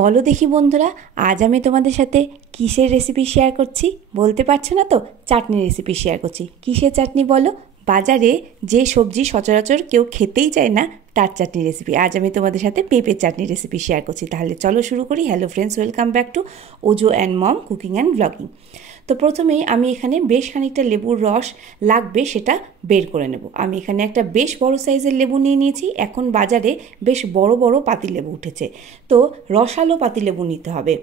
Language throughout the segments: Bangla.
বলো দেখি বন্ধুরা, আজ আমি তোমাদের সাথে কিসের রেসিপি শেয়ার করছি বলতে পারছো না তো? চাটনির রেসিপি শেয়ার করছি। কিসের চাটনি বলো? বাজারে যে সবজি সচরাচর কেউ খেতেই চায় না তার চাটনি রেসিপি। আজ আমি তোমাদের সাথে পেঁপের চাটনি রেসিপি শেয়ার করছি। তাহলে চলো শুরু করি। Hello friends, welcome back to Ojo and mom cooking and blogging. তো প্রথমেই আমি এখানে বেশ খানিকটা লেবুর রস লাগবে, সেটা বের করে নেব। আমি এখানে একটা বেশ বড় সাইজের লেবু নিয়ে নিয়েছি। এখন বাজারে বেশ বড় বড় পাতিলেবু উঠেছে, তো রসালো পাতিলেবু নিতে হবে,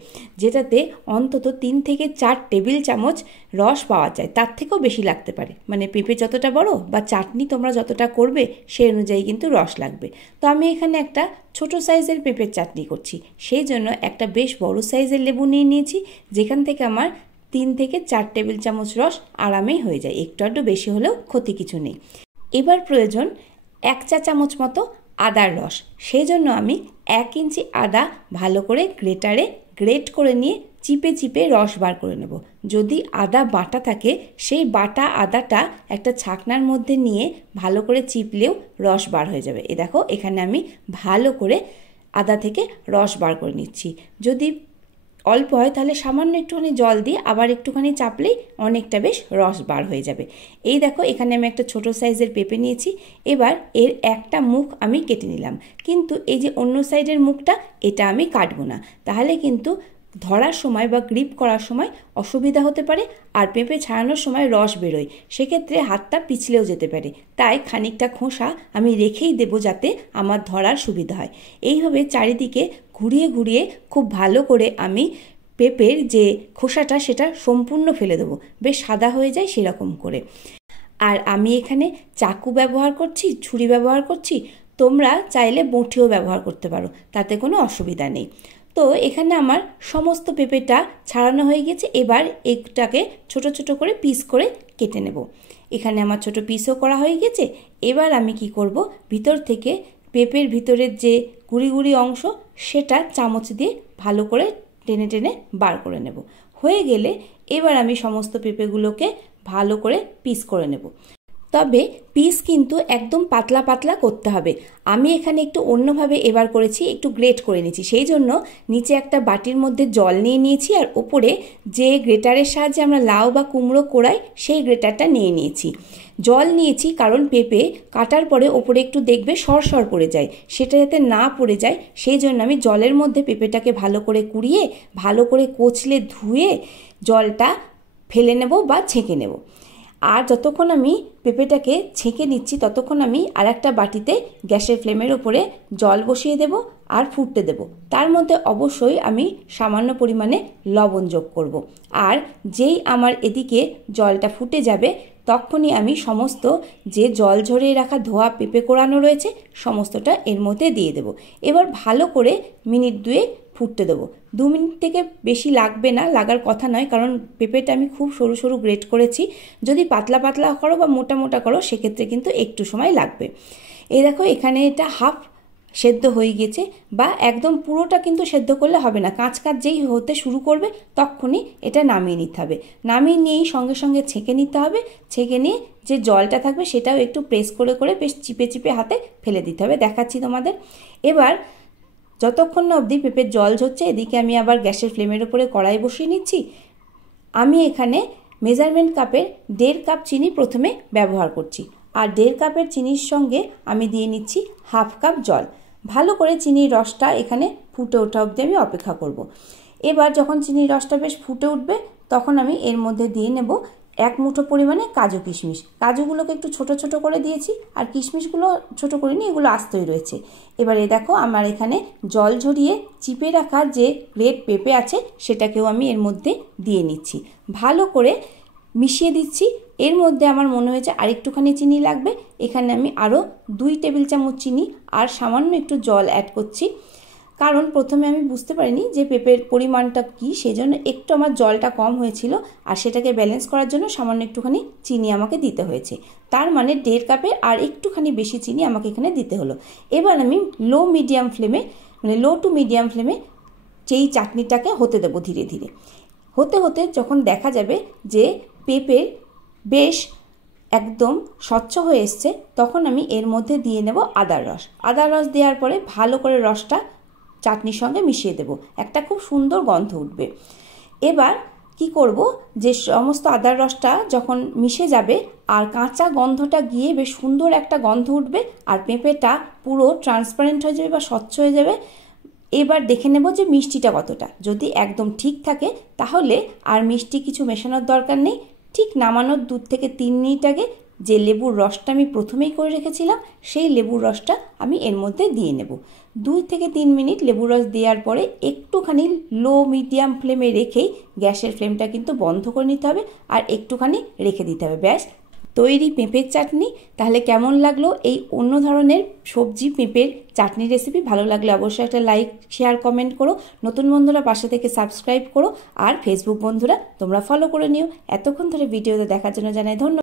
যেটাতে অন্তত 3 থেকে 4 টেবিল চামচ রস পাওয়া যায়। তার থেকেও বেশি লাগতে পারে, মানে পেঁপে যতটা বড় বা চাটনি তোমরা যতটা করবে সেই অনুযায়ী কিন্তু রস লাগবে। তো আমি এখানে একটা ছোট সাইজের পেঁপের চাটনি করছি, সেই জন্য একটা বেশ বড় সাইজের লেবু নিয়ে নিয়েছি, যেখান থেকে আমার 3 থেকে 4 টেবিল চামচ রস আরামেই হয়ে যায়। একটু আধটু বেশি হলেও ক্ষতি কিছু নেই। এবার প্রয়োজন 1 চা চামচ মতো আদার রস। সেই জন্য আমি 1 ইঞ্চি আদা ভালো করে গ্রেটারে গ্রেট করে নিয়ে চিপে চিপে রস বার করে নেব। যদি আদা বাটা থাকে, সেই বাটা আদাটা একটা ছাকনার মধ্যে নিয়ে ভালো করে চিপলেও রস বার হয়ে যাবে। এ দেখো, এখানে আমি ভালো করে আদা থেকে রস বার করে নিচ্ছি। যদি অল্প হয় তাহলে সামান্য একটুখানি জল দিয়ে আবার একটুখানি চাপলেই অনেকটা বেশ রস বার হয়ে যাবে। এই দেখো, এখানে আমি একটা ছোট সাইজের পেঁপে নিয়েছি। এবার এর একটা মুখ আমি কেটে নিলাম, কিন্তু এই যে অন্য সাইডের মুখটা, এটা আমি কাটবো না, তাহলে কিন্তু ধরার সময় বা গ্রিপ করার সময় অসুবিধা হতে পারে, আর পেঁপে ছাড়ানোর সময় রস বেরোয়, সেক্ষেত্রে হাতটা পিছলেও যেতে পারে। তাই খানিকটা খোসা আমি রেখেই দেবো, যাতে আমার ধরার সুবিধা হয়। এইভাবে চারিদিকে ঘুরিয়ে ঘুরিয়ে খুব ভালো করে আমি পেঁপের যে খোসাটা সেটা সম্পূর্ণ ফেলে দেবো, বেশ সাদা হয়ে যায় সেরকম করে। আর আমি এখানে চাকু ব্যবহার করছি, ছুরি ব্যবহার করছি, তোমরা চাইলে বঁটিও ব্যবহার করতে পারো, তাতে কোনো অসুবিধা নেই। তো এখানে আমার সমস্ত পেঁপেটা ছাড়ানো হয়ে গেছে। এবার এটাকে ছোট ছোট করে পিস করে কেটে নেব। এখানে আমার ছোট পিসও করা হয়ে গেছে। এবার আমি কি করব, ভিতর থেকে পেঁপের ভিতরের যে গুঁড়ি গুঁড়ি অংশ, সেটা চামচ দিয়ে ভালো করে টেনে টেনে বার করে নেব। হয়ে গেলে এবার আমি সমস্ত পেঁপেগুলোকে ভালো করে পিস করে নেব। তবে পিস কিন্তু একদম পাতলা পাতলা করতে হবে। আমি এখানে একটু অন্যভাবে এবার করেছি, একটু গ্রেট করে নিয়েছি। সেই জন্য নিচে একটা বাটির মধ্যে জল নিয়ে নিয়েছি, আর ওপরে যে গ্রেটারের সাহায্যে আমরা লাউ বা কুমড়ো কোড়াই, সেই গ্রেটারটা নিয়ে নিয়েছি। জল নিয়েছি কারণ পেঁপে কাটার পরে ওপরে একটু দেখবে সরসর পড়ে যায়, সেটা যাতে না পড়ে যায় সেই জন্য আমি জলের মধ্যে পেঁপেটাকে ভালো করে কুড়িয়ে ভালো করে কচলে ধুয়ে জলটা ফেলে নেব বা ছেঁকে নেব। আর যতক্ষণ আমি পেঁপেটাকে ছেঁকে নিচ্ছি, ততক্ষণ আমি আর একটা বাটিতে গ্যাসের ফ্লেমের ওপরে জল বসিয়ে দেব আর ফুটতে দেব। তার মধ্যে অবশ্যই আমি সামান্য পরিমাণে লবণ যোগ করব। আর যেই আমার এদিকে জলটা ফুটে যাবে, তখনই আমি সমস্ত যে জল ঝরিয়ে রাখা ধোয়া পেঁপে কোড়ানো রয়েছে সমস্তটা এর মধ্যে দিয়ে দেব। এবার ভালো করে মিনিট 2 ফুটতে দেবো। 2 মিনিট থেকে বেশি লাগবে না, লাগার কথা নয়, কারণ পেঁপেটা আমি খুব সরু সরু গ্রেট করেছি। যদি পাতলা পাতলা করো বা মোটা মোটা করো, সেক্ষেত্রে কিন্তু একটু সময় লাগবে। এই দেখো, এখানে এটা হাফ সেদ্ধ হয়ে গেছে, বা একদম পুরোটা কিন্তু সেদ্ধ করলে হবে না। কাঁচ কাঁচ যেই হতে শুরু করবে তখনই এটা নামিয়ে নিতে হবে। নামিয়ে নিয়েই সঙ্গে সঙ্গে ছেঁকে নিতে হবে। ছেঁকে নিয়ে যে জলটা থাকবে সেটাও একটু প্রেস করে করে বেশ চিপে চিপে হাতে ফেলে দিতে হবে। দেখাচ্ছি তোমাদের। এবার যতক্ষণ না অবধি পেঁপের জল ঝরছে, এদিকে আমি আবার গ্যাসের ফ্লেমের উপরে কড়াই বসিয়ে নিচ্ছি। আমি এখানে মেজারমেন্ট কাপের 1.5 কাপ চিনি প্রথমে ব্যবহার করছি, আর 1.5 কাপের চিনির সঙ্গে আমি দিয়ে নিচ্ছি হাফ কাপ জল। ভালো করে চিনির রসটা এখানে ফুটে ওঠা অবধি আমি অপেক্ষা করব। এবার যখন চিনির রসটা বেশ ফুটে উঠবে, তখন আমি এর মধ্যে দিয়ে নেব 1 মুঠো পরিমাণে কাজু কিশমিশ। কাজুগুলোকে একটু ছোট ছোট করে দিয়েছি, আর কিশমিশগুলো ছোট করে নিয়ে এগুলো আস্তই রয়েছে। এবারে দেখো, আমার এখানে জল ঝরিয়ে চিপে রাখা যে গ্রেট পেঁপে আছে সেটাকেও আমি এর মধ্যে দিয়ে নিচ্ছি। ভালো করে মিশিয়ে দিচ্ছি। এর মধ্যে আমার মনে হয়েছে আরেকটুখানি চিনি লাগবে। এখানে আমি আরও 2 টেবিল চামচ চিনি আর সামান্য একটু জল অ্যাড করছি, কারণ প্রথমে আমি বুঝতে পারিনি যে পেঁপের পরিমাণটা কী, সেই জন্য একটু আমার জলটা কম হয়েছিল, আর সেটাকে ব্যালেন্স করার জন্য সামান্য একটুখানি চিনি আমাকে দিতে হয়েছে। তার মানে 1.5 কাপে আর একটুখানি বেশি চিনি আমাকে এখানে দিতে হলো। এবার আমি লো মিডিয়াম ফ্লেমে, মানে লো টু মিডিয়াম ফ্লেমে যেই চাটনিটাকে হতে দেবো ধীরে ধীরে। হতে হতে যখন দেখা যাবে যে পেঁপে বেশ একদম স্বচ্ছ হয়ে এসছে, তখন আমি এর মধ্যে দিয়ে নেব আদার রস। আদার রস দেওয়ার পরে ভালো করে রসটা চাটনির সঙ্গে মিশিয়ে দেব, একটা খুব সুন্দর গন্ধ উঠবে। এবার কি করব, যে সমস্ত আদার রসটা যখন মিশে যাবে আর কাঁচা গন্ধটা গিয়ে বেশ সুন্দর একটা গন্ধ উঠবে আর পেঁপেটা পুরো ট্রান্সপারেন্ট হয়ে যাবে বা স্বচ্ছ হয়ে যাবে। এবার দেখে নেব যে মিষ্টিটা কতটা, যদি একদম ঠিক থাকে তাহলে আর মিষ্টি কিছু মেশানোর দরকার নেই। ঠিক নামানোর 2 থেকে 3 মিনিট আগে যে লেবুর রসটা আমি প্রথমেই করে রেখেছিলাম সেই লেবুর রসটা আমি এর মধ্যে দিয়ে নেব। 2 থেকে 3 মিনিট লেবুর রস দেওয়ার পরে একটুখানি লো মিডিয়াম ফ্লেমে রেখেই গ্যাসের ফ্লেমটা কিন্তু বন্ধ করে নিতে হবে আর একটুখানি রেখে দিতে হবে। ব্যাস তৈরি পেঁপের চাটনি। তাহলে কেমন লাগলো এই অন্য ধরনের সবজি পেঁপের চাটনি রেসিপি? ভালো লাগলে অবশ্যই একটা লাইক, শেয়ার, কমেন্ট করো। নতুন বন্ধুরা পাশে থেকে সাবস্ক্রাইব করো আর ফেসবুক বন্ধুরা তোমরা ফলো করে নিও। এতক্ষণ ধরে ভিডিওতে দেখার জন্য জানাই ধন্যবাদ।